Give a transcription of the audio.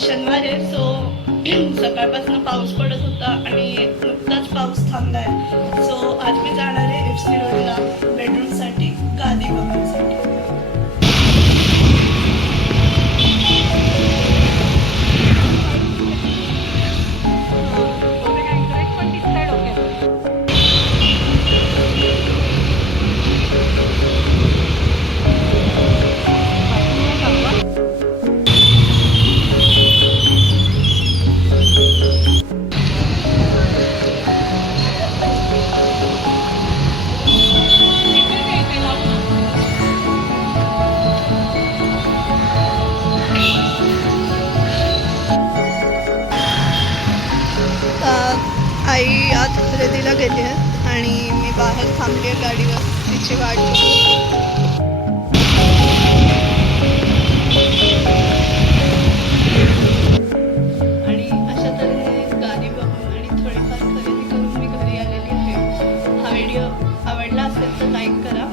शनिवार आहे सो सकाळपासून पाऊस पडत होता आणि नुकताच पाऊस थांबलाय. सो आज मी जाणार आहे FC रोडला बेडरूमसाठी गादी बघण्यासाठी. आई आत खरेदीला गेली आहे आणि मी बाहेर थांबली आहे गाडीवर तिची वाट बघत. आणि अशा तऱ्हेने गाडी बघून आणि थोडीफार खरेदी करून मी घरी आलेली आहे. हा व्हिडिओ आवडला असेल तर लाईक करा.